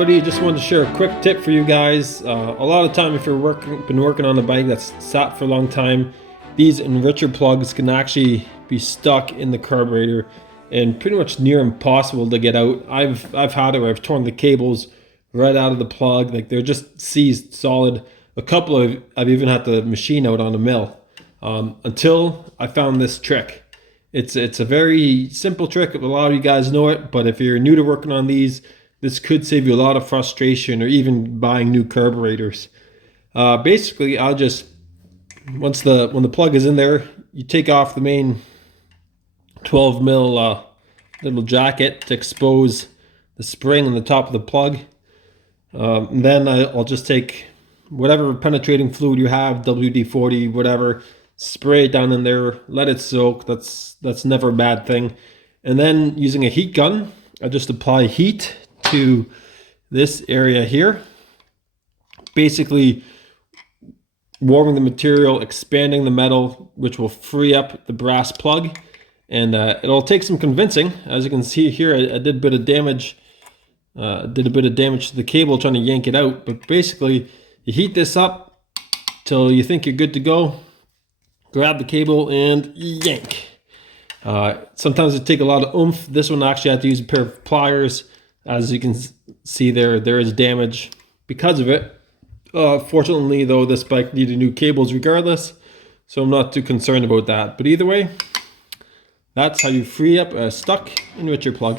everybody, just wanted to share a quick tip for you guys. A lot of time if you're been working on a bike that's sat for a long time, these Enricher plugs can actually be stuck in the carburetor and pretty much near impossible to get out. I've had it where I've torn the cables right out of the plug, like they're just seized solid. A couple of I've even had to machine out on a mill until I found this trick. It's a very simple trick. A lot of you guys know it, but if you're new to working on these, this could save you a lot of frustration or even buying new carburetors. Basically, I'll just, when the plug is in there, you take off the main 12 mil little jacket to expose the spring on the top of the plug. And then I'll just take whatever penetrating fluid you have, WD-40, whatever, spray it down in there, let it soak. That's never a bad thing. And then using a heat gun, I just apply heat to this area here, basically warming the material, expanding the metal, which will free up the brass plug. And it'll take some convincing. As you can see here, I did a bit of damage. Did a bit of damage to the cable trying to yank it out. But basically, you heat this up till you think you're good to go. Grab the cable and yank. Sometimes it takes a lot of oomph. This one actually I had to use a pair of pliers. As you can see there is damage because of it. Fortunately though, this bike needed new cables regardless, so I'm not too concerned about that. But either way, that's how you free up a stuck Enricher plug.